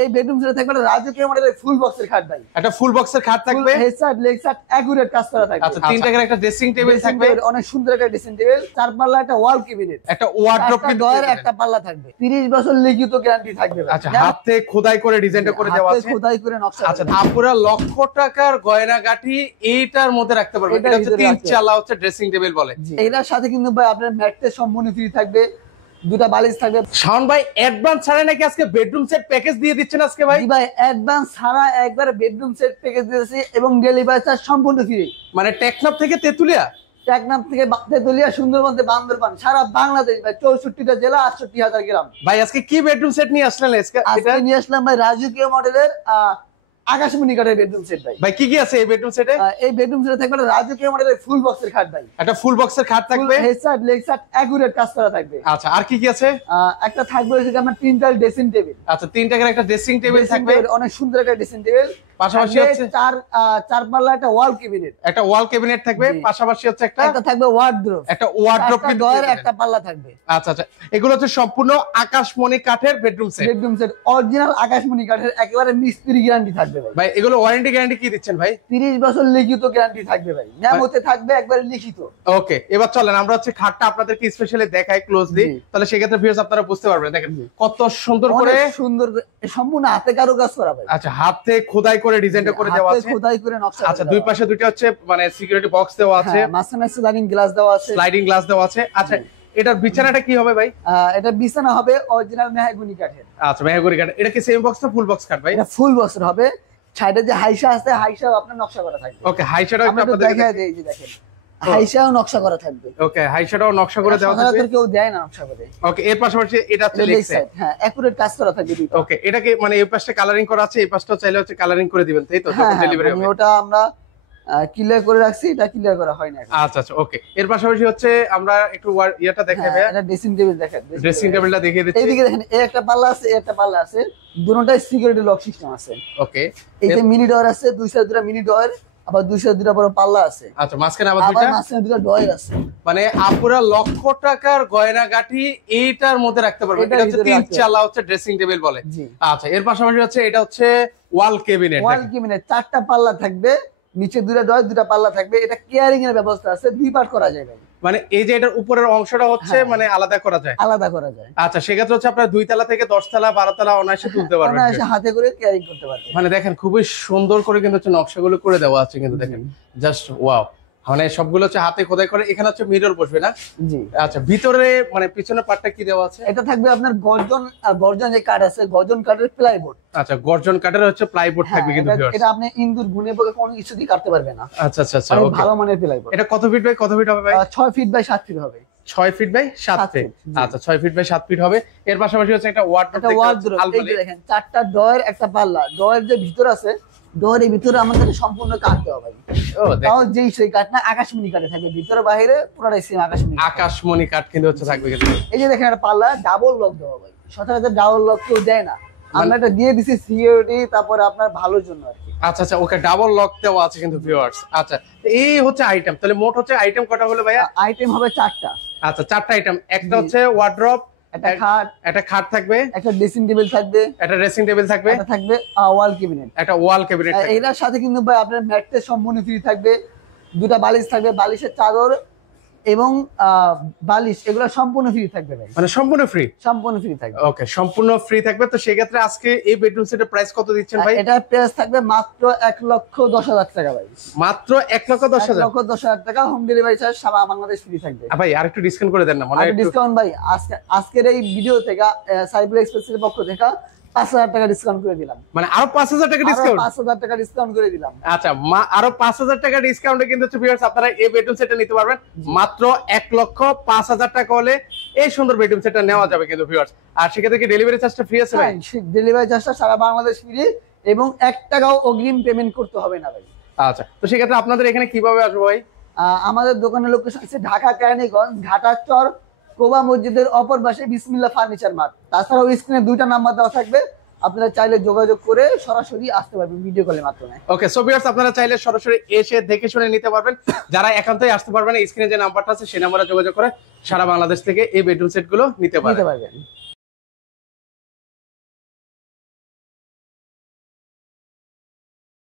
এই বেডরুম সেটে থাকবে একটা রাজকীয় মডেলের ফুল বক্সের খাট ভাই। একটা ফুল বক্সের খাট থাকবে, head side leg side accurate কাজ করা থাকবে। আচ্ছা, তিন টাকার একটা ড্রেসিং টেবিল থাকবে, অনেক সুন্দর একটা ড্রেসিং টেবিল, চার পাল্লা একটা ওয়াল ক্যাবিনেট, একটা ওয়ার্ড্রপ কিন্তু ডয়ার একটা পাল্লা থাকবে, 30 বছর লিখিত গ্যারান্টি থাকবে। আচ্ছা, হাতে খোদাই করে ডিজাইনটা করে দেওয়া আছে, খোদাই করে নকশা। আচ্ছা, আপুরা লক্ষ টাকার গয়না গাটি এইটার মধ্যে রাখতে পারবে। এটা হচ্ছে তিন চালা হচ্ছে ড্রেসিং টেবিল বলে। এটার সাথে কিন্তু ভাই আপনার ম্যাট্রেস সম্পূর্ণ ফ্রি থাকবে, দুটা বালিশ থাকবে। শাওন ভাই অ্যাডভান্স ছাড়া নাকি আজকে বেডরুম সেট প্যাকেজ দিয়ে দিচ্ছেন আজকে ভাই? ভাই অ্যাডভান্স ছাড়া একবার বেডরুম সেট প্যাকেজ দিয়েছি এবং ডেলিভারি চার্জ সম্পূর্ণ ফ্রি। মানে টেকনাফ থেকে তেতুলিয়া, টেকনাফ থেকে তেতুলিয়া, সুন্দরবন থেকে বান্দরবান, সারা বাংলাদেশ ভাই, 64টা জেলা, 68,000 গ্রাম। ভাই আজকে কি বেডরুম সেট নিয়ে আসলেন? আজকে নিয়ে আসলাম ভাই রাজকীয় মডেলের আকাশমণি কাঠের বেডরুম সেট ভাই। ভাই কি কি আছে এই বেডরুম সেটে? এই বেডরুম সেটে থাকবে একটা রাজকীয় মডেলের ফুল বক্সের খাট ভাই। একটা ফুল বক্সের খাট থাকবে, head side leg side accurate কাজ করা থাকবে। আচ্ছা, আর কি কি আছে? একটা থাকবে হচ্ছে আপনার তিনটাল ড্রেসিং টেবিল। আচ্ছা, তিন টাকার একটা ড্রেসিং টেবিল থাকবে, অনেক সুন্দর একটা ড্রেসিং টেবিল। পাশাপাশি হচ্ছে চার পাল্লা একটা ওয়াল ক্যাবিনেট, একটা ওয়াল ক্যাবিনেট থাকবে, পাশাপাশি হচ্ছে একটা থাকবে ওয়ার্ড্রপ, একটা ওয়ার্ড্রপ কিন্তু ডয়ার একটা পাল্লা থাকবে। আচ্ছা আচ্ছা, এগুলো হচ্ছে সম্পূর্ণ আকাশমণি কাঠের bedroom set. Bedroom set original আকাশমণি কাঠের, একেবারে মিস্ত্রি গ্যারান্টি থাকবে ভাই। ভাই এগুলো ওয়ারেন্টি গ্যারান্টি কি দিচ্ছেন ভাই? 30 বছর লিখিত গ্যারান্টি থাকবে ভাই, নিয়মিত থাকবে একবারে লিখিত। ওকে, এবার চলেন আমরা হচ্ছে খাটটা আপনাদেরকে স্পেশালি দেখাই ক্লোজলি, তাহলে সেক্ষেত্রে ভিউয়ার্স আপনারা বুঝতে পারবেন। দেখেন কত সুন্দর করে, সুন্দর সম্পূর্ণ হাতে কারুকাজ করা ভাই। আচ্ছা, হাতে খোদাই করে ডিজাইনটা করে দেওয়া আছে, খোদাই করে নকশা। আচ্ছা, দুই পাশে দুইটা হচ্ছে মানে সিকিউরিটি বক্স দেওয়া আছে, মাঝখানে স্লাইডিং গ্লাস দেওয়া আছে, স্লাইডিং গ্লাস দেওয়া আছে। আচ্ছা, এটার বিছানাটা কি হবে ভাই? এটা বিছানা হবে অরিজিনাল মেহগনি কাঠের। আচ্ছা, মেহগনি কাঠ। এটা কি সেম বক্স না ফুল বক্স কাঠ ভাই? এটা ফুল বক্সের হবে। সাইডে যে হাইসা আছে, হাইসাও আপনার নকশা করা থাকবে। ওকে, হাইসাটাও একটু আপনাদের দেখাই দেই, যে দেখেন হাইসাও নকশা করা থাকবে। ওকে, হাইসাটাও নকশা করে দেওয়া থাকবে, সচরাচর কেউ দেয় না নকশা করে। ওকে, এর পাশাপাশি এটা হচ্ছে লেগ সাইড, হ্যাঁ একুরেট কাজ করা থাকবে দুটো। ওকে, এটাকে মানে এই পাশটা কালারিং করা আছে, এই পাশটাও চাইলে হচ্ছে কালারিং করে দিবেন, তাই তো? যখন ডেলিভারি হবে ওটা আমরা ক্লিয়ার করে রাখছি, এটা ক্লিয়ার করা হয় না। আচ্ছা আচ্ছা, ওকে, এর পাশাপাশি হচ্ছে আমরা একটু ইয়েটা দেখাই ভাই, এটা ড্রেসিং টেবিল দেখেন, ড্রেসিং টেবিলটা দেখিয়ে দিচ্ছি। এইদিকে দেখেন, এই একটা পাল্লা আছে, এই একটা পাল্লা আছে, দুটোটাই সিকিউরিটি লক সিস্টেম আছে। ওকে, এই যে মিনি ডোর আছে, দুই সাইডে দুটো মিনি ডোর, আবার দুই সাইডে দুটো বড় পাল্লা আছে। আচ্ছা, মাঝখানে আবার দুটো, মাঝখানে দুটো ডোর আছে। মানে আপুরা লক্ষ টাকার গয়না গাটি এইটার মধ্যে রাখতে পারবে। এটা হচ্ছে তিন চালা হচ্ছে ড্রেসিং টেবিল বলে। আচ্ছা, এর পাশাপাশি হচ্ছে এটা হচ্ছে ওয়াল ক্যাবিনেট। ওয়াল ক্যাবিনেট চারটা পাল্লা থাকবে, নিচে দুটো ডোর, দুটো পাল্লা থাকবে। এটা কেয়ারিং এর ব্যবস্থা আছে, দুই পার্ট করা যায় ভাই। মানে এই যে এটার উপরের অংশটা হচ্ছে মানে আলাদা করা যায়, আলাদা করা যায়। আচ্ছা, সেক্ষেত্রে হচ্ছে আপনার 2 তলা থেকে 10 তলা 12 তলা অনায়াসে তুলতে পারবেন, অনায়াসে হাতে করে কেয়ারিং করতে পারবেন। মানে দেখেন খুবই সুন্দর করে কিন্তু হচ্ছে নকশাগুলো করে দেওয়া আছে, কিন্তু দেখেন জাস্ট ওয়াও। মানে সবগুলো হচ্ছে হাতে খোদাই করে। এখানে হচ্ছে মিরর বসবে না? জি। আচ্ছা, ভিতরে মানে পিছনের পার্টটা কি দেওয়া আছে? এটা থাকবে আপনার গর্জন, গর্জন যে কাঠ আছে, গর্জন কাঠের প্লাইবোর্ড। আচ্ছা, গর্জন কাঠের হচ্ছে প্লাইবোর্ড থাকবে কিন্তু ভিউয়ার্স। এটা আপনি ইন্দুর গুণে বলে কোনো কিছু দিয়ে কাটতে পারবে না। আচ্ছা আচ্ছা আচ্ছা, ওকে, ভালো মানের প্লাইবোর্ড। এটা কত ফিট বাই কত ফিট হবে ভাই? 6 ফিট বাই 7 ফিট হবে। 6 ফিট বাই 7 ফিট। আচ্ছা, 6 ফিট বাই 7 ফিট হবে। এর পাশাপাশি হচ্ছে একটা ওয়ার্ডরোব। এই যে দেখেন চারটা ডয়ার, একটা পাল্লা। ডয়ার যে ভিতর আছে, ডয়ারের ভিতরে আমাদের সম্পূর্ণ কাঠ দেওয়া ভাই। ও তাও যেই সেই কাঠ না, আকাশমণি কাঠে থাকবে, ভিতরে বাইরে পুরোটাই সেম আকাশমণি। আকাশমণি কাঠ কিন্তু হচ্ছে থাকবে কিন্তু। এই যে দেখেন একটা পাল্লা ডাবল লক দেওয়া ভাই, সচরাচর ডাবল লক কেউ দেয় না, আমরা এটা দিয়ে দিছি সিকিউরিটি, তারপরে আপনার ভালোর জন্য আর কি। আচ্ছা আচ্ছা, ওকে, ডাবল লক দেওয়া আছে কিন্তু ভিউয়ার্স। আচ্ছা, এই হচ্ছে আইটেম। তাহলে মোট হচ্ছে আইটেম কটা হলো ভাইয়া? আইটেম হবে 4টা। আচ্ছা, 4টা আইটেম। একটা হচ্ছে ওয়ার্ডরোব, একটা খাট থাকবে, একটা ড্রেসিং টেবিল থাকবে, একটা ড্রেসিং টেবিল থাকবে, একটা থাকবে ওয়াল ক্যাবিনেট, একটা ওয়াল ক্যাবিনেট থাকবে। এটার সাথে কিন্তু ভাই আপনার ম্যাট্রেস সম্পূর্ণ ফ্রি থাকবে, দুটো বালিশ থাকবে, বালিশের চাদর এবং বালিশ, এগুলো সম্পূর্ণ ফ্রি থাকবে ভাই। মানে সম্পূর্ণ ফ্রি? সম্পূর্ণ ফ্রি থাকবে। ওকে, সম্পূর্ণ ফ্রি থাকবে। তো সেই ক্ষেত্রে আজকে এই বেডরুম সেটের প্রাইস কত দিচ্ছেন ভাই? এটার প্রাইস থাকবে মাত্র 1,10,000 টাকা ভাই। মাত্র 1,10,000? 1,10,000 টাকা, হোম ডেলিভারি চার্জ সারা বাংলাদেশ ফ্রি থাকবে। ভাই আরেকটু ডিসকাউন্ট করে দেন না, মানে ডিসকাউন্ট ভাই আজকের এই ভিডিও থেকে সাইবুল এক্সপ্রেসের পক্ষ থেকে 5,000 টাকা ডিসকাউন্ট করে দিলাম। মানে আরো 5,000 টাকা ডিসকাউন্ট? 5,000 টাকা ডিসকাউন্ট করে দিলাম। আচ্ছা, আরো 5,000 টাকা ডিসকাউন্টে কিন্তু হচ্ছে ভিউয়ার্স আপনারা এই বেডরুম সেটটা নিতে পারবেন। মাত্র 1,05,000 টাকা হলে এই সুন্দর বেডরুম সেটটা নেওয়া যাবে কিন্তু ভিউয়ার্স। আর সেক্ষেত্রে কি ডেলিভারি চার্জটা ফ্রি আছে ভাই? ডেলিভারি চার্জটা সারা বাংলাদেশ ফ্রি এবং 1 টাকাও অগ্রিম পেমেন্ট করতে হবে না ভাই। আচ্ছা, তো সেক্ষেত্রে আপনাদের এখানে কিভাবে আসবো ভাই? আমাদের দোকানের লোকেশন আছে ঢাকা কেরানীগঞ্জ, ঘাটাচর কোবা মসজিদের অপর পাশে বিসমিল্লাহ ফার্নিচার মার্ট। তাছাড়াও স্ক্রিনে 2টা নাম্বার দেওয়া থাকবে, আপনারা চাইলে যোগাযোগ করে সরাসরি আসতে পারবেন ভিডিও কলের মাধ্যমে। ওকে, সো ভিউয়ার্স আপনারা চাইলে সরাসরি এসে দেখে শুনে নিতে পারবেন। যারা একান্তই আসতে পারবেন, স্ক্রিনে যে নাম্বারটা আছে সেই নাম্বারে যোগাযোগ করে সারা বাংলাদেশ থেকে এই বেডরুম সেট গুলো নিতে পারবেন।